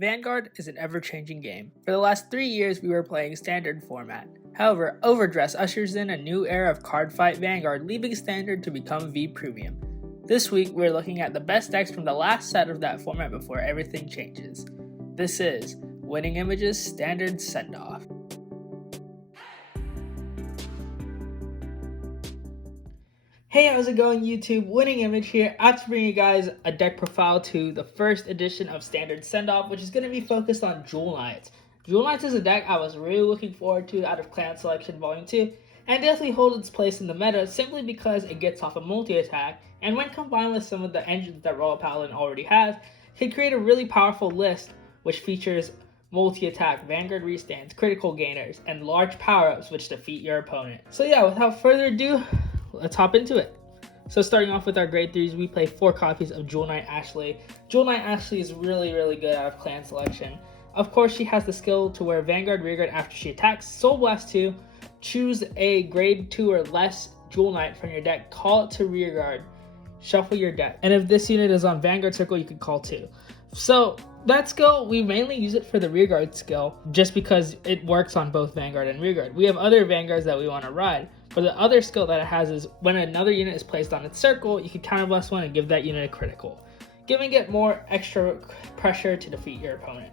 Vanguard is an ever-changing game. For the last 3 years, we were playing standard format. However, Overdress ushers in a new era of Cardfight Vanguard, leaving standard to become V Premium. This week, we're looking at the best decks from the last set of that format before everything changes. This is Winning Images Standard Send-Off. Hey, how's it going, YouTube? Winning Image here. I have to bring you guys a deck profile to the first edition of Standard Send-Off, which is going to be focused on Jewel Knights. Jewel Knights is a deck I was really looking forward to out of Clan Selection Volume 2, and definitely holds its place in the meta simply because it gets off a multi-attack, and when combined with some of the engines that Royal Paladin already has, can create a really powerful list which features multi-attack, Vanguard restands, critical gainers, and large power-ups which defeat your opponent. So yeah, without further ado, let's hop into it. So starting off with our grade 3s, we play 4 copies of Jewel Knight Ashley. Jewel Knight Ashley is really good out of Clan Selection. Of course, she has the skill to wear Vanguard Rearguard after she attacks, Soul Blast 2, choose a grade 2 or less Jewel Knight from your deck, call it to Rearguard, shuffle your deck. And if this unit is on Vanguard Circle, you can call 2. So that skill, we mainly use it for the Rearguard skill, just because it works on both Vanguard and Rearguard. We have other Vanguards that we want to ride. But the other skill that it has is when another unit is placed on its circle, you can counterblast one and give that unit a critical, giving it more extra pressure to defeat your opponent.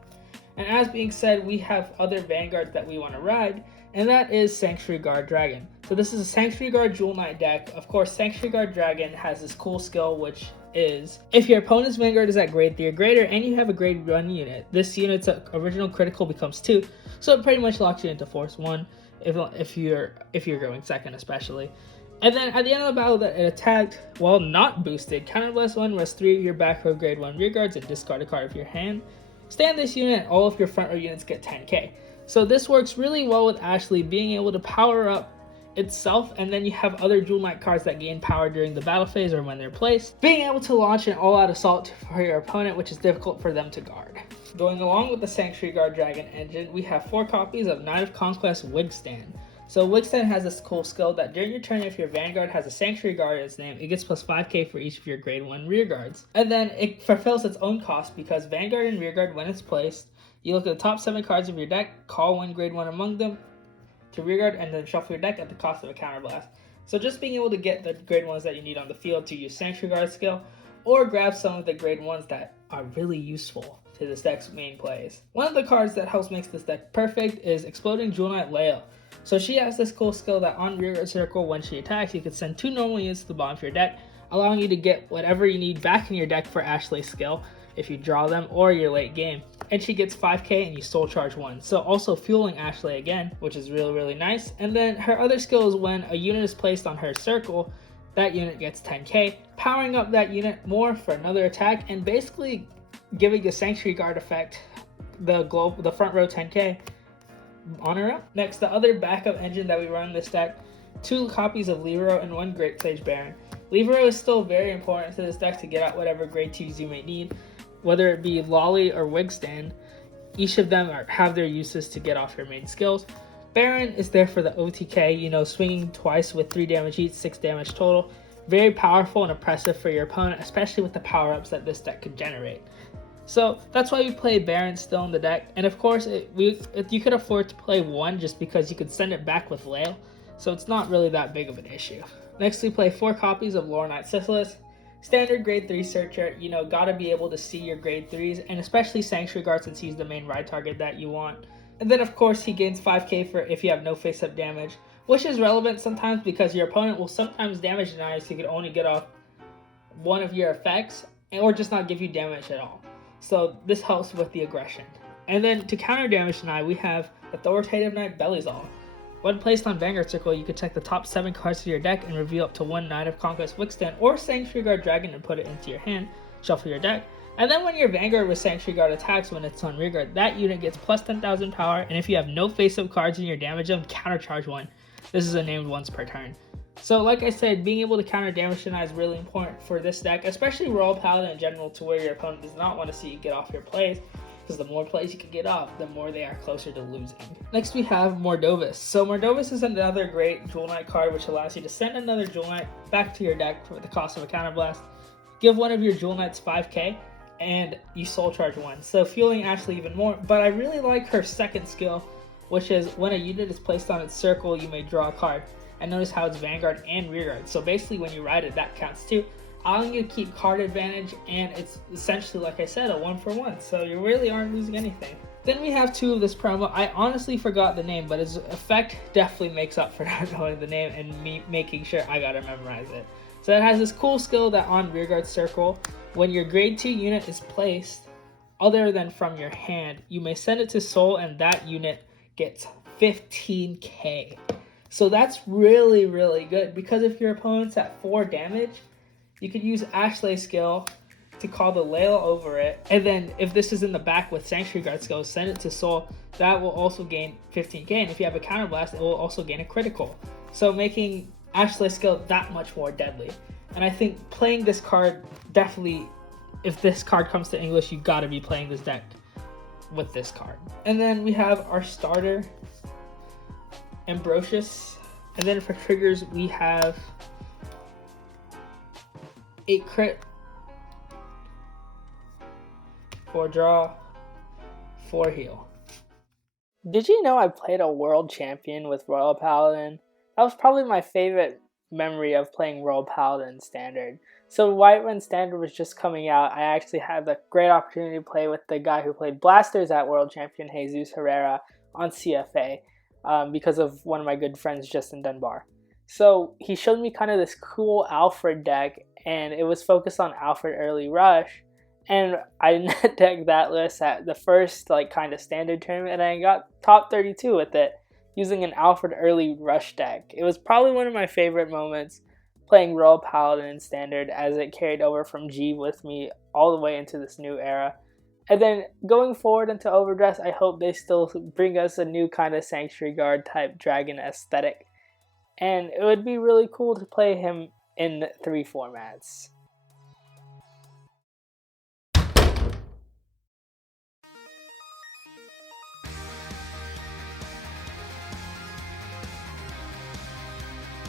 And as being said, we have other Vanguards that we want to ride, and that is Sanctuary Guard Dragon. So this is a Sanctuary Guard Jewel Knight deck. Of course, Sanctuary Guard Dragon has this cool skill, which is if your opponent's Vanguard is at grade 3 or greater and you have a grade 1 unit, this unit's original critical becomes 2, so it pretty much locks you into force 1. If you're going second, especially. And then at the end of the battle that it attacked, while not boosted, counterblast 1 was 3 of your back row grade 1 rear guards and discard a card of your hand. Stand this unit and all of your front row units get 10k. So this works really well with Ashley being able to power up itself, and then you have other Jewel Knight cards that gain power during the battle phase or when they're placed, being able to launch an all-out assault for your opponent, which is difficult for them to guard. Going along with the Sanctuary Guard Dragon engine, we have 4 copies of Knight of Conquest Wigstand. So Wigstand has this cool skill that during your turn, if your Vanguard has a Sanctuary Guard in its name, it gets plus 5k for each of your grade 1 rear guards. And then it fulfills its own cost because Vanguard and Rearguard, when it's placed, you look at the top 7 cards of your deck, call one grade 1 among them to Rearguard, and then shuffle your deck at the cost of a counterblast. So just being able to get the grade 1s that you need on the field to use Sanctuary Guard skill, or grab some of the grade 1s that are really useful to this deck's main plays. One of the cards that helps make this deck perfect is Exploding Jewel Knight Leo. So she has this cool skill that on Rearguard Circle, when she attacks, you can send 2 normal units to the bottom of your deck, allowing you to get whatever you need back in your deck for Ashley's skill if you draw them or your late game. And she gets 5k and you soul charge 1. So also fueling Ashley again, which is really nice. And then her other skill is when a unit is placed on her circle, that unit gets 10k, powering up that unit more for another attack and basically giving a Sanctuary Guard effect, the front row 10k on her up. Next, the other backup engine that we run in this deck, 2 copies of Libero and 1 Great Sage Baron. Libero is still very important to this deck to get out whatever grade 2s you may need, whether it be Lolly or Wigstand. Each of them have their uses to get off your main skills. Baron is there for the OTK, swinging twice with 3 damage each, 6 damage total. Very powerful and oppressive for your opponent, especially with the power-ups that this deck could generate. So that's why we play Baron still in the deck. And of course, you could afford to play 1 just because you could send it back with Lael. So it's not really that big of an issue. Next, we play 4 copies of Lore Knight Syphilis. Standard grade 3 searcher, gotta be able to see your grade 3s, and especially Sanctuary Guard since he's the main ride target that you want. And then of course he gains 5k for if you have no face-up damage, which is relevant sometimes because your opponent will sometimes damage deny, so you can only get off one of your effects, or just not give you damage at all. So this helps with the aggression. And then to counter damage deny, we have Authoritative Knight Bellyzal. When placed on Vanguard Circle, you can check the top 7 cards of your deck and reveal up to 1 Knight of Conquest Wigstand or Sanctuary Guard Dragon and put it into your hand, shuffle your deck. And then when your Vanguard with Sanctuary Guard attacks when it's on Rearguard, that unit gets plus 10,000 power, and if you have no face-up cards in your damage zone, countercharge 1. This is a named once per turn. So like I said, being able to counter damage deny is really important for this deck, especially Royal Paladin in general, to where your opponent does not want to see you get off your plays, because the more plays you can get off, the more they are closer to losing. Next we have Mordovis. So Mordovis is another great Jewel Knight card which allows you to send another Jewel Knight back to your deck for the cost of a counterblast. Give one of your Jewel Knights 5k, and you soul charge one, so fueling Ashley even more. But I really like her second skill, which is when a unit is placed on its circle, you may draw a card. And notice how it's Vanguard and Rearguard, so basically when you ride it, that counts too, allowing you to keep card advantage, and it's essentially, like I said, a 1-for-1, so you really aren't losing anything. Then we have 2 of this promo. I honestly forgot the name, but its effect definitely makes up for not knowing the name and me making sure I gotta memorize it. So it has this cool skill that on Rearguard Circle, when your grade 2 unit is placed, other than from your hand, you may send it to Soul and that unit gets 15k. So that's really, really good, because if your opponent's at 4 damage, you could use Ashley's skill to call the Layla over it, and then if this is in the back with Sanctuary Guard skill, send it to Soul. That will also gain 15k, and if you have a counterblast, it will also gain a critical. So making Ashley's skill that much more deadly. And I think playing this card, definitely, if this card comes to English, you gotta be playing this deck with this card. And then we have our starter, Ambrosius. And then for triggers, we have 8 crit, 4 draw, 4 heal. Did you know I played a world champion with Royal Paladin? That was probably my favorite memory of playing Royal Paladin Standard. So right when Standard was just coming out, I actually had the great opportunity to play with the guy who played Blasters at World Champion, Jesus Herrera, on CFA, because of one of my good friends, Justin Dunbar. So he showed me kind of this cool Alfred deck, and it was focused on Alfred Early Rush. And I net decked that list at the first kind of standard tournament, and I got top 32 with it using an Alfred Early Rush deck. It was probably one of my favorite moments playing Royal Paladin in Standard, as it carried over from G with me all the way into this new era. And then going forward into Overdress, I hope they still bring us a new kind of Sanctuary Guard type dragon aesthetic. And it would be really cool to play him in 3 formats.